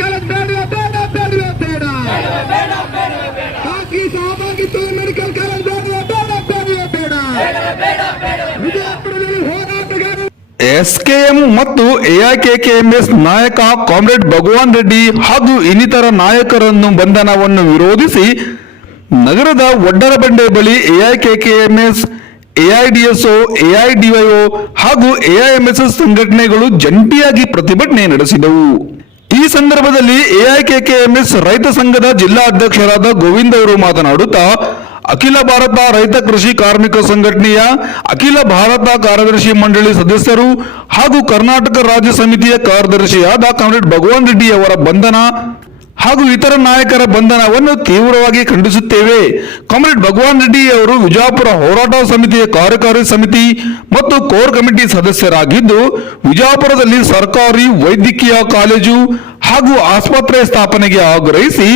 College ಬೇಡ ಬೇಡ ಬೇಡ ಬೇಡ ಖಾಸಗಿ ಸಹಭಾಗಿತ್ವ ಮೆಡಿಕಲ್ ಕಾಲೇಜ್ ಬೇಡ ಬೇಡ ಬೇಡ ವಿಜಯಪುರದಲ್ಲಿ ಹೋರಾಟಗಾರರು ಎಸ್ಕೆಎಂ ಮತ್ತು ಎಐಕೆಕೆಎಂಎಸ್ ನಾಯಕ ಕಾಮ್ರೇಡ್ ಭಗವಾನ್ ರೆಡ್ಡಿ ಹಾಗೂ ಇನ್ನಿತರ ನಾಯಕರನ್ನು ಬಂಧನವನ್ನು ವಿರೋಧಿಸಿ ನಗರದ ಒಡ್ಡರಬಂಡೆ ಬಳಿ ಎಐಕೆಕೆಎಂಎಸ್ ಎಐಡಿಎಸ್ಒ ಎಐಡಿವೈಒ ಹಾಗೂ ಎಐಎಂಎಸ್ಎಸ್ ಸಂಘಟನೆಗಳು ಜಂಟಿಯಾಗಿ ಪ್ರತಿಭಟನೆ ನಡೆಸಿದವು. ಈ ಸಂದರ್ಭದಲ್ಲಿ ಎಐಕೆಕೆಎಂಎಸ್ ರೈತ ಸಂಘದ ಜಿಲ್ಲಾ ಅಧ್ಯಕ್ಷರಾದ ಗೋವಿಂದ್ ಅವರು ಮಾತನಾಡುತ್ತಾ, ಅಖಿಲ ಭಾರತ ರೈತ ಕೃಷಿ ಕಾರ್ಮಿಕ ಸಂಘಟನೆಯ ಅಖಿಲ ಭಾರತ ಕಾರ್ಯದರ್ಶಿ ಮಂಡಳಿ ಸದಸ್ಯರು ಹಾಗೂ ಕರ್ನಾಟಕ ರಾಜ್ಯ ಸಮಿತಿಯ ಕಾರ್ಯದರ್ಶಿಯಾದ ಕಾಮ್ರೇಡ್ ಭಗವಾನ್ ರೆಡ್ಡಿ ಅವರ ಬಂಧನ ಹಾಗೂ ಇತರ ನಾಯಕರ ಬಂಧನವನ್ನು ತೀವ್ರವಾಗಿ ಖಂಡಿಸುತ್ತೇವೆ. ಕಾಮ್ರೇಡ್ ಭಗವಾನ್ ರೆಡ್ಡಿ ಅವರು ವಿಜಾಪುರ ಹೋರಾಟ ಸಮಿತಿಯ ಕಾರ್ಯಕಾರಿ ಸಮಿತಿ ಮತ್ತು ಕೋರ್ ಕಮಿಟಿ ಸದಸ್ಯರಾಗಿದ್ದು, ವಿಜಾಪುರದಲ್ಲಿ ಸರ್ಕಾರಿ ವೈದ್ಯಕೀಯ ಕಾಲೇಜು ಹಾಗೂ ಆಸ್ಪತ್ರೆ ಸ್ಥಾಪನೆಗೆ ಆಗ್ರಹಿಸಿ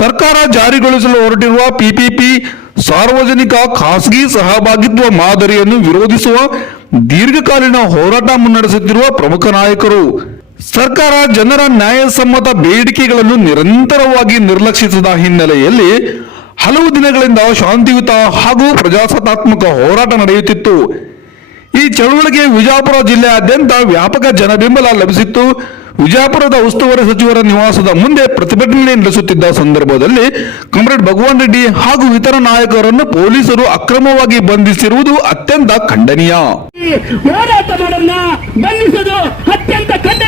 ಸರ್ಕಾರ ಜಾರಿಗೊಳಿಸಲು ಹೊರಟಿರುವ ಪಿಪಿಪಿ ಸಾರ್ವಜನಿಕ ಖಾಸಗಿ ಸಹಭಾಗಿತ್ವ ಮಾದರಿಯನ್ನು ವಿರೋಧಿಸುವ ದೀರ್ಘಕಾಲೀನ ಹೋರಾಟ ಮುನ್ನಡೆಸುತ್ತಿರುವ ಪ್ರಮುಖ ನಾಯಕರು. ಸರ್ಕಾರ ಜನರ ನ್ಯಾಯಸಮ್ಮತ ಬೇಡಿಕೆಗಳನ್ನು ನಿರಂತರವಾಗಿ ನಿರ್ಲಕ್ಷಿಸಿದ ಹಿನ್ನೆಲೆಯಲ್ಲಿ ಹಲವು ದಿನಗಳಿಂದ ಶಾಂತಿಯುತ ಹಾಗೂ ಪ್ರಜಾಸತ್ತಾತ್ಮಕ ಹೋರಾಟ ನಡೆಯುತ್ತಿತ್ತು. ಈ ಚಳವಳಿಗೆ ವಿಜಾಪುರ ಜಿಲ್ಲೆಯಾದ್ಯಂತ ವ್ಯಾಪಕ ಜನಬೆಂಬಲ ಲಭಿಸಿತ್ತು. ವಿಜಾಪುರದ ಉಸ್ತುವಾರಿ ಸಚಿವರ ನಿವಾಸದ ಮುಂದೆ ಪ್ರತಿಭಟನೆ ನಡೆಸುತ್ತಿದ್ದ ಸಂದರ್ಭದಲ್ಲಿ ಕಾಮ್ರೇಡ್ ಭಗವಾನ್ ರೆಡ್ಡಿ ಹಾಗೂ ಇತರ ನಾಯಕರನ್ನು ಪೊಲೀಸರು ಅಕ್ರಮವಾಗಿ ಬಂಧಿಸಿರುವುದು ಅತ್ಯಂತ ಖಂಡನೀಯ.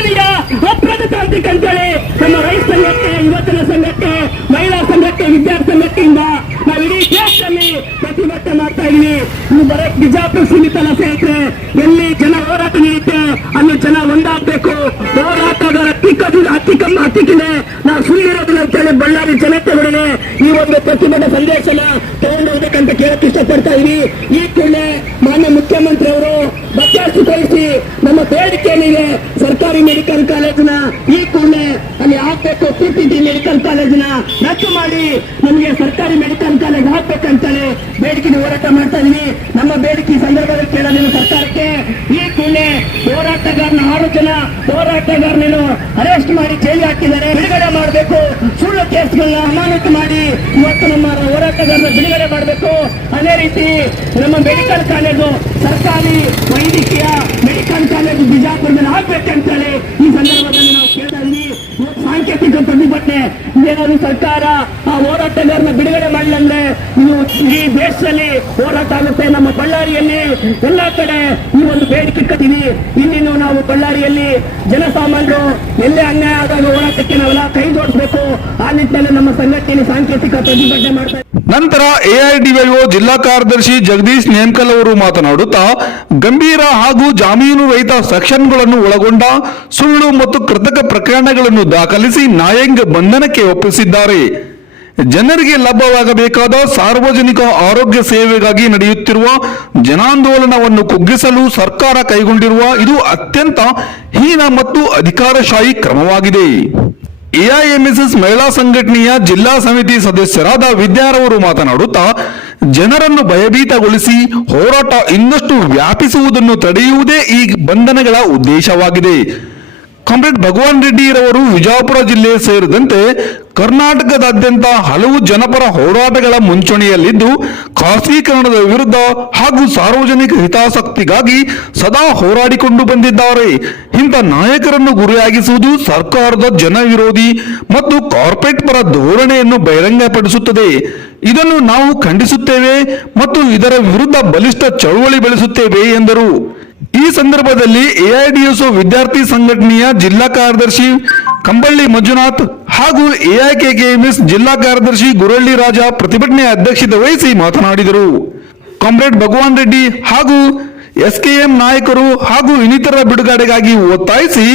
ಖಂಡನೀಯ ಅಪ್ರಜಾತಾಂತ್ರಿಕ ಅಂತೇಳಿ ನಮ್ಮ ರೈತ ಸಂಘಕ್ಕೆ, ಯುವಜನ ಸಂಘಕ್ಕೆ, ಮಹಿಳಾ ಸಂಘಕ್ಕೆ ವಿದ್ಯಾರ್ಥಿ ಸಂಘಕ್ಕಿಂದ ನಾವು ಇಡೀ ದೇಶದಲ್ಲಿ ಪ್ರತಿಭಟನೆ ಮಾಡ್ತಾ ಇದೀವಿ ನೀವು ಬರೋ ಬಿಜಾಪುರ ಸೀಮಿತ ಅಲ್ಲ ಸ್ನೇಹಿತರೆ, ಎಲ್ಲಿ ಜನ ಹೋರಾಟ ನಡೆಯುತ್ತೆ, ಅಲ್ಲಿ ಜನ ಒಂದಾಗಬೇಕು. ಹೋರಾಟಗಾರ ಹತ್ತಿಕ್ಕದಿಂದ ಹತ್ತಿಕಮ್ಮ ಹತ್ತಿಕ್ಕಿದೆ ನಾವು ಸುಳ್ಳಿರೋದಿಲ್ಲ ಅಂತೇಳಿ ಬಳ್ಳಾರಿ ಜನತೆಗಳಿಗೆ ಈ ಒಂದು ಪ್ರತಿಭಟನೆ ಸಂದೇಶನ ತಗೊಂಡೋಗ್ಬೇಕಂತ ಕೇಳಕ್ಕೆ ಇಷ್ಟಪಡ್ತಾ ಇದೀವಿ ಈ ಕೂಡಲೇ ಮಾನ್ಯ ಮುಖ್ಯಮಂತ್ರಿ ಅವರು ಬಚಾಯಿಸಿಗೊಳಿಸಿ ನಮ್ಮ ಬೇಡಿಕೆ ಏನಿದೆ ಸರ್ಕಾರಿ ಮೆಡಿಕಲ್ ಕಾಲೇಜಿನ ಈ ಕೂಡಲೇ ಅಲ್ಲಿ ಹಾಕ್ಬೇಕು ಪಿಪಿಟಿ ಮೆಡಿಕಲ್ ಕಾಲೇಜಿನ ರದ್ದು ಮಾಡಿ. ನಮಗೆ ಸರ್ಕಾರಿ ಮೆಡಿಕಲ್ ಕಾಲೇಜ್ ಹಾಕ್ಬೇಕಂತೇಳಿ ಬೇಡಿಕೆ ಹೋರಾಟ ಮಾಡ್ತಾ ಇದೀವಿ ನಮ್ಮ ಬೇಡಿಕೆ ಸಂದರ್ಭದಲ್ಲಿ ಕೇಳೋದಿಲ್ಲ ಸರ್ಕಾರಕ್ಕೆ. ಈ ಕೂಡಲೇ ಹೋರಾಟಗಾರನ ಆರು ಜನ ಹೋರಾಟಗಾರನನ್ನು ಅರೆಸ್ಟ್ ಮಾಡಿ ಜೈಲಿಗೆ ಹಾಕಿದ್ದಾರೆ. ಬಿಡುಗಡೆ ಮಾಡಬೇಕು. ಸುಳ್ಳು ಕೇಸ್ಗಳನ್ನ ಅಮಾನತು ಮಾಡಿ ಇವತ್ತು ನಮ್ಮ ಹೋರಾಟಗಾರನ ಬಿಡುಗಡೆ ಮಾಡಬೇಕು. ಅದೇ ರೀತಿ ನಮ್ಮ ಮೆಡಿಕಲ್ ಕಾಲೇಜು, ಸರ್ಕಾರಿ ವೈದ್ಯಕೀಯ ಮೆಡಿಕಲ್ ಕಾಲೇಜು ಬಿಜಾಪುರದಲ್ಲಿ ಆಗ್ಬೇಕಂತೇಳಿ ಈ ಸಂದರ್ಭದಲ್ಲಿ ನಾವು ಕೇಳ್ತಾ ಇದೀವಿ. ಸಾಂಕೇತಿಕ ಪ್ರತಿಭಟನೆ. ಇದೇನಾದ್ರು ಸರ್ಕಾರ ಹೋರಾಟಗಾರನ ಬಿಡುಗಡೆ ಮಾಡಲಂದ್ರೆ ಇದು ಇಡೀ ದೇಶದಲ್ಲಿ ಹೋರಾಟ ಆಗುತ್ತೆ. ನಮ್ಮ ಬಳ್ಳಾರಿಯಲ್ಲಿ ಎಲ್ಲಾ ಕಡೆ ಈ ಒಂದು ಬೇಡಿಕೆ ಕಟ್ಟಿದೀವಿ ಇಲ್ಲಿನ ನಾವು ಬಳ್ಳಾರಿಯಲ್ಲಿ ಜನಸಾಮಾನ್ಯರು ಎಲ್ಲೇ ಅನ್ಯಾಯ ಆದಾಗ ಹೋರಾಟಕ್ಕೆ ನಾವೆಲ್ಲ ಕೈ ಜೋಡಿಸಬೇಕು. ಆ ನಿಟ್ಟಿನಲ್ಲಿ ನಮ್ಮ ಸಂಘಟನೆಯಲ್ಲಿ ಸಾಂಕೇತಿಕ ಪ್ರತಿಭಟನೆ ಮಾಡ್ತಾ. ನಂತರ ಎಐಡಿವೈಒ ಜಿಲ್ಲಾ ಕಾರ್ಯದರ್ಶಿ ಜಗದೀಶ್ ನೇಮಕಲ್ ಅವರು ಮಾತನಾಡುತ್ತಾ, ಗಂಭೀರ ಹಾಗೂ ಜಾಮೀನು ರಹಿತ ಸೆಕ್ಷನ್ಗಳನ್ನು ಒಳಗೊಂಡ ಸುಳ್ಳು ಮತ್ತು ಕೃತಕ ಪ್ರಕರಣಗಳನ್ನು ದಾಖಲಿಸಿ ನ್ಯಾಯಾಂಗ ಬಂಧನಕ್ಕೆ ಒಪ್ಪಿಸಿದ್ದಾರೆ. ಜನರಿಗೆ ಲಭ್ಯವಾಗಬೇಕಾದ ಸಾರ್ವಜನಿಕ ಆರೋಗ್ಯ ಸೇವೆಗಾಗಿ ನಡೆಯುತ್ತಿರುವ ಜನಾಂದೋಲನವನ್ನು ಕುಗ್ಗಿಸಲು ಸರ್ಕಾರ ಕೈಗೊಂಡಿರುವ ಇದು ಅತ್ಯಂತ ಹೀನ ಮತ್ತು ಅಧಿಕಾರಶಾಹಿ ಕ್ರಮವಾಗಿದೆ. ಎಐಎಂಎಸ್ಎಸ್ ಮಹಿಳಾ ಸಂಘಟನೆಯ ಜಿಲ್ಲಾ ಸಮಿತಿ ಸದಸ್ಯರಾದ ವಿದ್ಯಾರವರು ಮಾತನಾಡುತ್ತಾ, ಜನರನ್ನು ಭಯಭೀತಗೊಳಿಸಿ ಹೋರಾಟ ಇನ್ನಷ್ಟು ವ್ಯಾಪಿಸುವುದನ್ನು ತಡೆಯುವುದೇ ಈ ಬಂಧನಗಳ ಉದ್ದೇಶವಾಗಿದೆ. ಕಾಮ್ರೇಡ್ ಭಗವಾನ್ ರೆಡ್ಡಿರವರು ವಿಜಾಪುರ ಜಿಲ್ಲೆ ಸೇರಿದಂತೆ ಕರ್ನಾಟಕದಾದ್ಯಂತ ಹಲವು ಜನಪರ ಹೋರಾಟಗಳ ಮುಂಚೂಣಿಯಲ್ಲಿದ್ದು, ಖಾಸಗೀಕರಣದ ವಿರುದ್ಧ ಹಾಗೂ ಸಾರ್ವಜನಿಕ ಹಿತಾಸಕ್ತಿಗಾಗಿ ಸದಾ ಹೋರಾಡಿಕೊಂಡು ಬಂದಿದ್ದಾರೆ. ಇಂಥ ನಾಯಕರನ್ನು ಗುರಿಯಾಗಿಸುವುದು ಸರ್ಕಾರದ ಜನವಿರೋಧಿ ಮತ್ತು ಕಾರ್ಪೊರೇಟ್ ಪರ ಧೋರಣೆಯನ್ನು ಬಹಿರಂಗಪಡಿಸುತ್ತದೆ. ಇದನ್ನು ನಾವು ಖಂಡಿಸುತ್ತೇವೆ ಮತ್ತು ಇದರ ವಿರುದ್ಧ ಬಲಿಷ್ಠ ಚಳುವಳಿ ಬೆಳೆಸುತ್ತೇವೆ ಎಂದರು. ಈ ಸಂದರ್ಭದಲ್ಲಿ ಎಐಡಿಎಸ್ಒ ವಿದ್ಯಾರ್ಥಿ ಸಂಘಟನೆಯ ಜಿಲ್ಲಾ ಕಾರ್ಯದರ್ಶಿ ಕಂಬಳ್ಳಿ ಮಂಜುನಾಥ್ ಹಾಗೂ ಎಐಕೆಕೆಎಂಎಸ್ ಜಿಲ್ಲಾ ಕಾರ್ಯದರ್ಶಿ ಗುರಳ್ಳಿ ರಾಜ ಪ್ರತಿಭಟನೆ ಅಧ್ಯಕ್ಷತೆ ವಹಿಸಿ ಮಾತನಾಡಿದರು. ಕಾಮ್ರೇಡ್ ಭಗವಾನ್ ರೆಡ್ಡಿ ಹಾಗೂ ಎಸ್ಕೆಎಂ ನಾಯಕರು ಹಾಗೂ ಇನ್ನಿತರ ಬಿಡುಗಡೆಗಾಗಿ ಒತ್ತಾಯಿಸಿ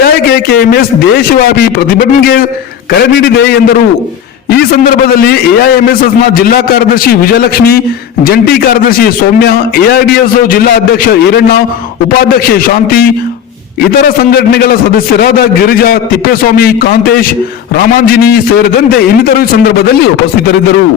ಎಐಕೆಕೆಎಂಎಸ್ ದೇಶವ್ಯಾಪಿ ಪ್ರತಿಭಟನೆಗೆ ಕರೆ ನೀಡಿದೆ ಎಂದರು. ಈ ಸಂದರ್ಭದಲ್ಲಿ ಎಐಎಂಎಸ್ಎಸ್ನ ಜಿಲ್ಲಾ ಕಾರ್ಯದರ್ಶಿ ವಿಜಯಲಕ್ಷ್ಮಿ, ಜಂಟಿ ಕಾರ್ಯದರ್ಶಿ ಸೌಮ್ಯ, ಎಐಡಿಎಸ್ಒ ಜಿಲ್ಲಾ ಅಧ್ಯಕ್ಷ ಈರಣ್ಣ, ಉಪಾಧ್ಯಕ್ಷೆ ಶಾಂತಿ, ಇತರ ಸಂಘಟನೆಗಳ ಸದಸ್ಯರಾದ ಗಿರಿಜಾ ತಿಪ್ಪೇಸ್ವಾಮಿ, ಕಾಂತೇಶ್, ರಾಮಾಂಜಿನಿ ಸೇರಿದಂತೆ ಇನ್ನಿತರು ಸಂದರ್ಭದಲ್ಲಿ ಉಪಸ್ಥಿತರಿದ್ದರು.